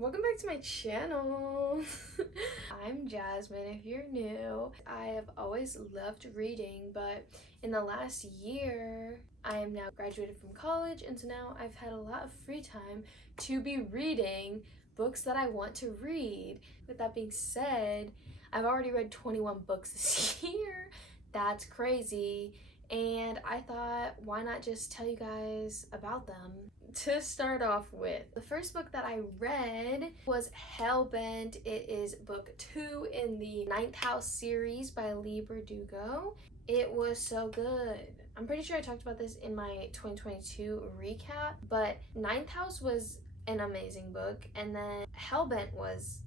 Welcome back to my channel. I'm Jasmine if you're new. I have always loved reading, but in the last year I am now graduated from college, and so now I've had a lot of free time to be reading books that I want to read. With that being said, I've already read 21 books this year. That's crazy. And I thought, why not just tell you guys about them? To start off with, the first book that I read was Hellbent. It is book 2 in the Ninth House series by Leigh Bardugo. It was so good. I'm pretty sure I talked about this in my 2022 recap, but Ninth House was an amazing book, and then Hellbent was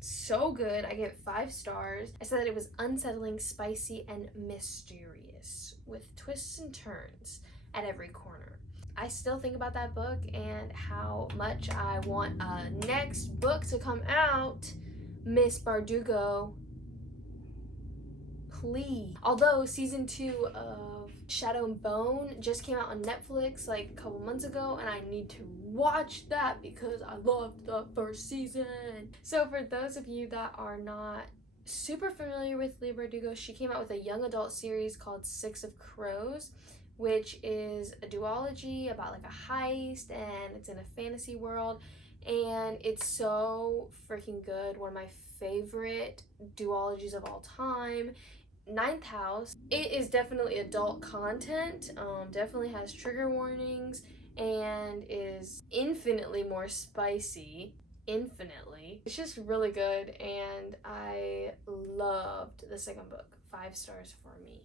so good. I gave it 5 stars. I said that it was unsettling, spicy, and mysterious with twists and turns at every corner. I still think about that book and how much I want a next book to come out. Miss Bardugo, please. Although season 2 of Shadow and Bone just came out on Netflix like a couple months ago, and I need to watch that because I loved the first season. So for those of you that are not super familiar with Leigh Bardugo, she came out with a young adult series called Six of Crows, which is a duology about like a heist, and it's in a fantasy world, and it's so freaking good. One of my favorite duologies of all time. Ninth House, it is definitely adult content, definitely has trigger warnings, and is infinitely more spicy. Infinitely. It's just really good, and I loved the second book. 5 stars for me.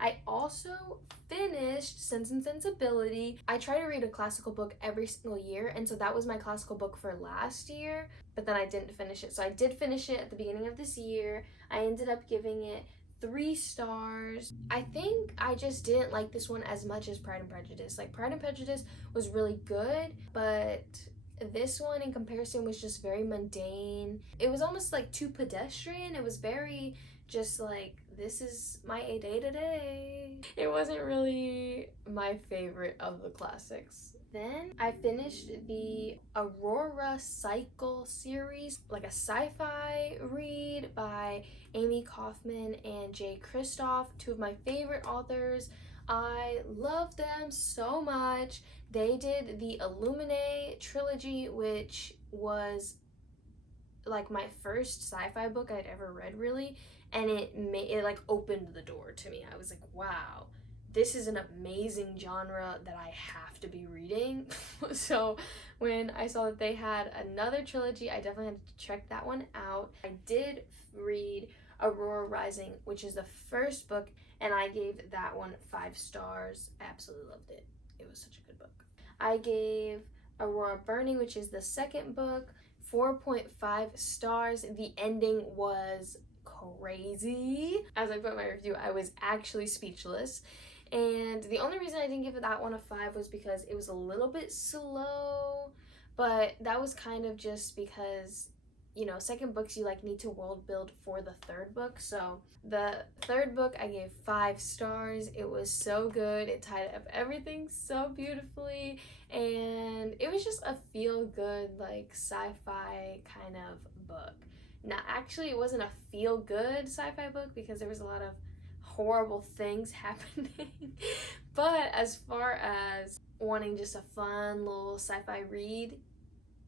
I also finished Sense and Sensibility. I try to read a classical book every single year, and so that was my classical book for last year, but then I didn't finish it. So I did finish it at the beginning of this year. I ended up giving it 3 stars. I think I just didn't like this one as much as Pride and Prejudice. Like, Pride and Prejudice was really good, but this one in comparison was just very mundane. It was almost like too pedestrian. It was very just like, this is my day-to-day. It wasn't really my favorite of the classics. Then I finished the Aurora Cycle series, like a sci-fi read by Amie, Kaufman, and Kristof, 2 of my favorite authors. I love them so much. They did the Illuminae trilogy, which was like my first sci-fi book I'd ever read, really, and it like opened the door to me. I was like, wow, this is an amazing genre that I have to be reading. So when I saw that they had another trilogy, I definitely had to check that one out. I did read Aurora Rising, which is the first book, and I gave that one 5 stars. Absolutely loved it. It was such a good book. I gave Aurora Burning, which is the second book, 4.5 stars. The ending was crazy. As I put in my review, I was actually speechless. And the only reason I didn't give that one a 5 was because it was a little bit slow, but that was kind of just because, you know, second books you like need to world build for the third book. So the third book I gave 5 stars. It was so good. It tied up everything so beautifully, and it was just a feel-good, like, sci-fi kind of book. Now, actually, it wasn't a feel-good sci-fi book because there was a lot of horrible things happening, but as far as wanting just a fun little sci-fi read,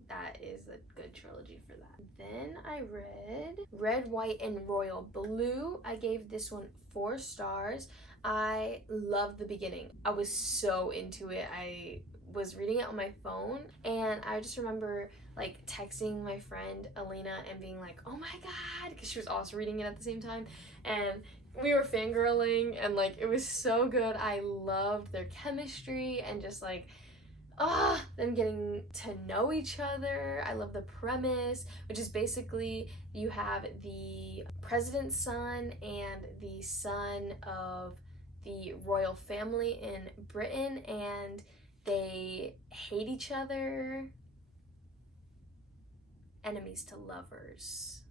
that is a good trilogy for that. Then I read Red, White, and Royal Blue. I gave this one 4 stars. I loved the beginning. I was so into it. I was reading it on my phone, and I just remember like texting my friend Alina and being like, oh my god, because she was also reading it at the same time, and we were fangirling, and like it was so good. I loved their chemistry and just like them getting to know each other. I love the premise, which is basically you have the president's son and the son of the royal family in Britain, and they hate each other. Enemies to lovers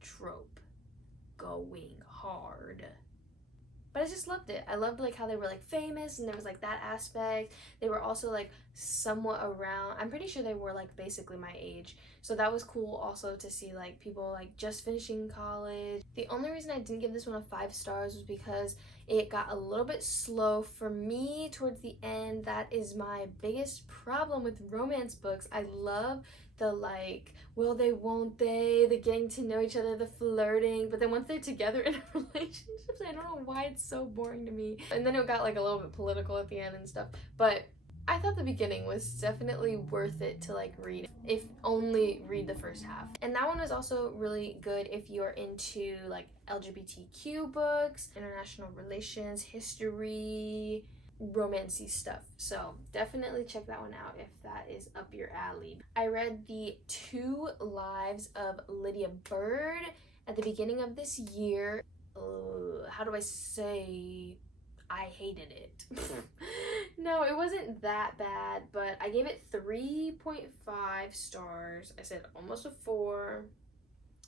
trope going hard. But I just loved it. I loved like how they were like famous, and there was like that aspect. They were also like somewhat around. I'm pretty sure they were like basically my age. So that was cool also to see like people like just finishing college. The only reason I didn't give this one a 5 stars was because it got a little bit slow for me towards the end. That is my biggest problem with romance books. I love the like will they, won't they, the getting to know each other, the flirting, but then once they're together in relationships, I don't know why it's so boring to me. And then it got like a little bit political at the end and stuff, but I thought the beginning was definitely worth it to like read, if only read the first half. And that one was also really good if you're into like LGBTQ books, international relations, history, romancy stuff. So definitely check that one out if that is up your alley. I read the 2 lives of Lydia Bird at the beginning of this year. How do I say? I hated it. No, it wasn't that bad, but I gave it 3.5 stars. I said almost a 4.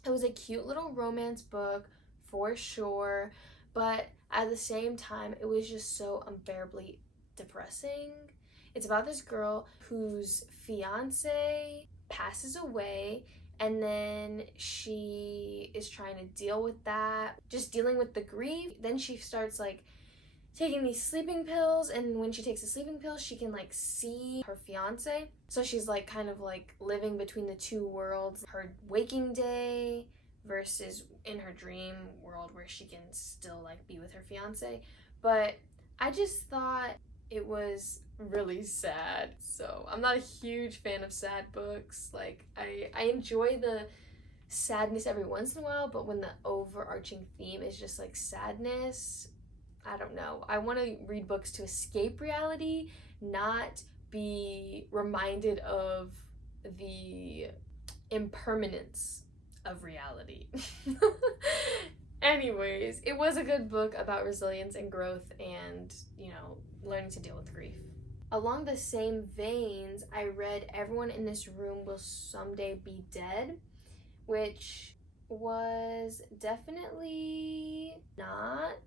It was a cute little romance book for sure, but at the same time, it was just so unbearably depressing. It's about this girl whose fiance passes away, and then she is trying to deal with that, just dealing with the grief. Then she starts like taking these sleeping pills, and when she takes the sleeping pills, she can like see her fiance. So she's like kind of like living between the 2 worlds, her waking day versus in her dream world where she can still like be with her fiance. But I just thought it was really sad. So I'm not a huge fan of sad books. Like I enjoy the sadness every once in a while, but when the overarching theme is just like sadness, I don't know. I want to read books to escape reality, not be reminded of the impermanence of reality. Anyways, it was a good book about resilience and growth and, you know, learning to deal with grief. Along the same veins, I read Everyone in This Room Will Someday Be Dead, which was definitely not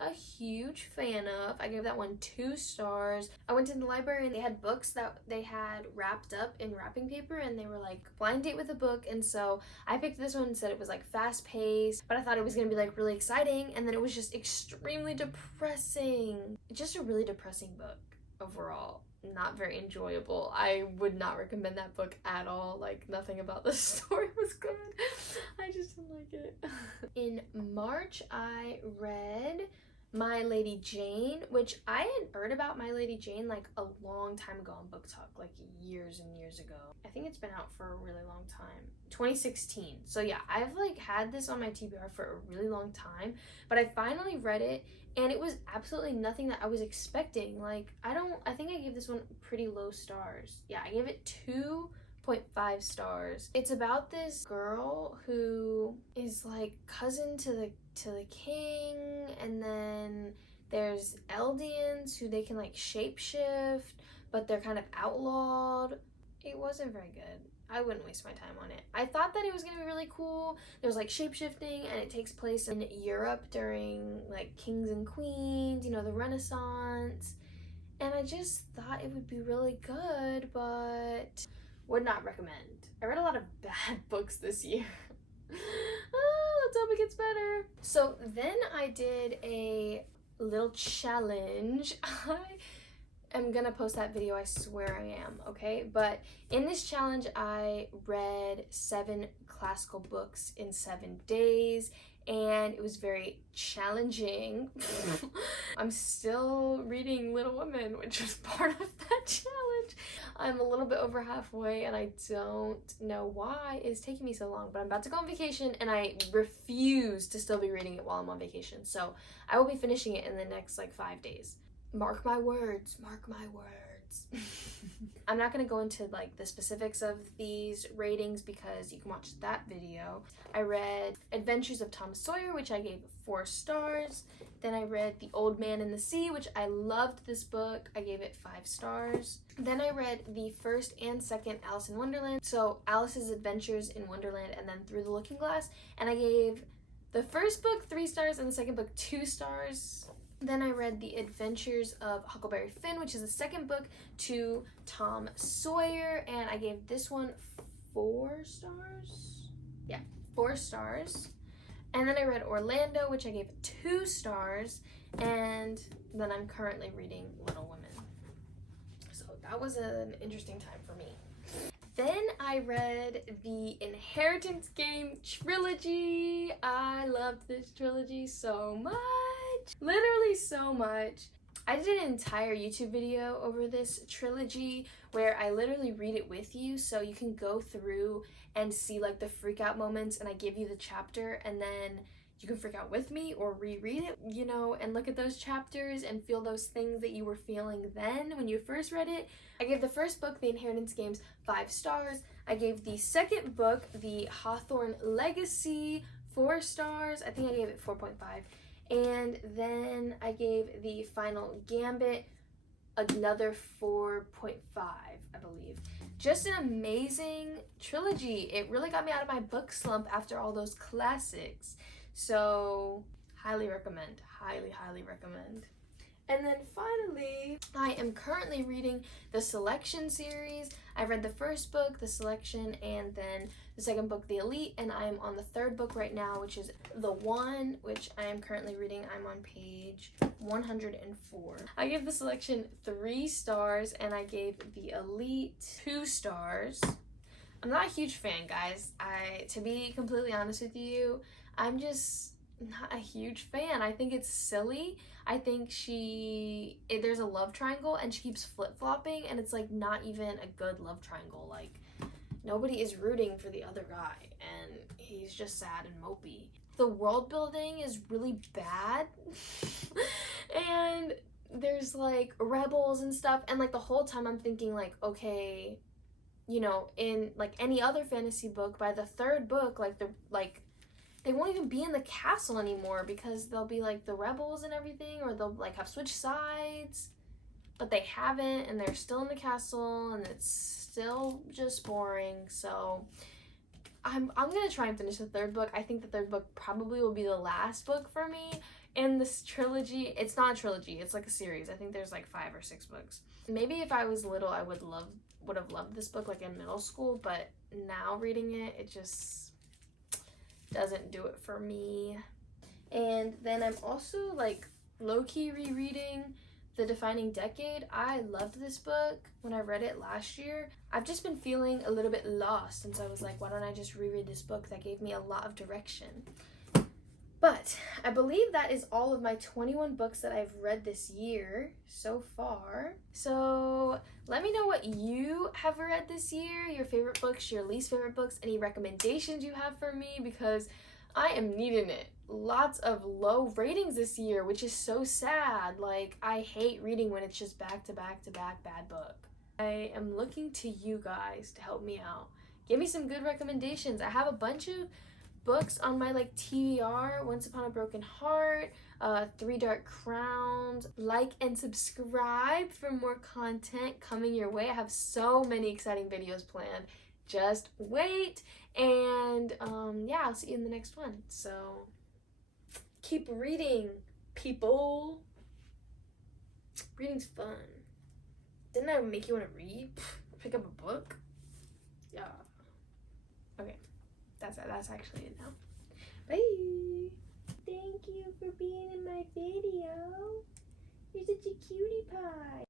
a huge fan of. I gave that one 2 stars. I went to the library and they had books that they had wrapped up in wrapping paper, and they were like blind date with a book, and so I picked this one and said it was like fast paced, but I thought it was gonna be like really exciting, and then it was just extremely depressing. Just a really depressing book overall. Not very enjoyable. I would not recommend that book at all. Like, nothing about the story was good. I just didn't like it. In March, I read My Lady Jane, which I had heard about My Lady Jane like a long time ago on Book Talk, like years and years ago. I think it's been out for a really long time. 2016. So yeah, I've like had this on my TBR for a really long time, but I finally read it, and it was absolutely nothing that I was expecting. Like, I think I gave this one pretty low stars. Yeah, I gave it 2.5 stars. It's about this girl who is like cousin to the king, and then there's Eldians who they can like shapeshift, but they're kind of outlawed. It wasn't very good. I wouldn't waste my time on it. I thought that it was gonna be really cool. There's like shapeshifting, and it takes place in Europe during like kings and queens, you know, the Renaissance. And I just thought it would be really good, but would not recommend. I read a lot of bad books this year. Let's hope it gets better. So then I did a little challenge. I'm gonna post that video, I swear I am, okay? But in this challenge, I read 7 classical books in 7 days, and it was very challenging. I'm still reading Little Women, which was part of that challenge. I'm a little bit over halfway, and I don't know why it's taking me so long, but I'm about to go on vacation, and I refuse to still be reading it while I'm on vacation. So I will be finishing it in the next like 5 days. Mark my words, mark my words. I'm not gonna go into like the specifics of these ratings because you can watch that video. I read Adventures of Tom Sawyer, which I gave 4 stars. Then I read The Old Man and the Sea, which I loved this book. I gave it 5 stars. Then I read the first and second Alice in Wonderland. So Alice's Adventures in Wonderland and then Through the Looking Glass. And I gave the first book 3 stars and the second book 2 stars. Then I read The Adventures of Huckleberry Finn, which is the second book to Tom Sawyer, and I gave this one 4 stars. Yeah, 4 stars. And then I read Orlando, which I gave 2 stars, and then I'm currently reading Little Women. So that was an interesting time for me. Then I read the Inheritance Game trilogy. I loved this trilogy so much. Literally so much. I did an entire YouTube video over this trilogy where I literally read it with you, so you can go through and see like the freak out moments, and I give you the chapter, and then you can freak out with me or reread it, you know, and look at those chapters and feel those things that you were feeling then when you first read it. I gave the first book, The Inheritance Games, 5 stars. I gave the second book, The Hawthorne Legacy, 4 stars. I think I gave it 4.5. And then I gave the Final Gambit another 4.5, I believe. Just an amazing trilogy. It really got me out of my book slump after all those classics. So, highly recommend. Highly, highly recommend. And then finally, I am currently reading the Selection series. I read the first book, The Selection, and then the second book, The Elite, and I am on the third book right now, which is The One, which I am currently reading. I'm on page 104. I gave The Selection 3 stars, and I gave The Elite 2 stars. I'm not a huge fan, guys. To be completely honest with you, I'm just not a huge fan. I think it's silly. I think there's a love triangle and she keeps flip-flopping, and it's like not even a good love triangle. Like, nobody is rooting for the other guy and he's just sad and mopey. The world building is really bad and there's like rebels and stuff, and like the whole time I'm thinking like, okay, you know, in like any other fantasy book, by the third book, they won't even be in the castle anymore because they'll be like the rebels and everything, or they'll like have switched sides, but they haven't, and they're still in the castle, and it's still just boring. So I'm gonna try and finish the third book. I think the third book probably will be the last book for me in this trilogy. It's not a trilogy, it's like a series. I think there's like 5 or 6 books. Maybe if I was little I would have loved this book like in middle school, but now reading it, it just doesn't do it for me. And then I'm also like low-key rereading The Defining Decade. I loved this book when I read it last year. I've just been feeling a little bit lost, and so I was like, why don't I just reread this book that gave me a lot of direction? But I believe that is all of my 21 books that I've read this year so far. So let me know what you have read this year, your favorite books, your least favorite books, any recommendations you have for me, because I am needing it. Lots of low ratings this year, which is so sad. Like, I hate reading when it's just back to back to back bad book. I am looking to you guys to help me out. Give me some good recommendations. I have a bunch of books on my like TBR: Once Upon a Broken Heart, 3 Dark Crowns. Like and subscribe for more content coming your way. I have so many exciting videos planned. Just wait. And yeah, I'll see you in the next one. So keep reading, people. Reading's fun. Didn't I make you want to read? Pick up a book? Yeah. Okay. That's actually it now. Bye. Thank you for being in my video. You're such a cutie pie.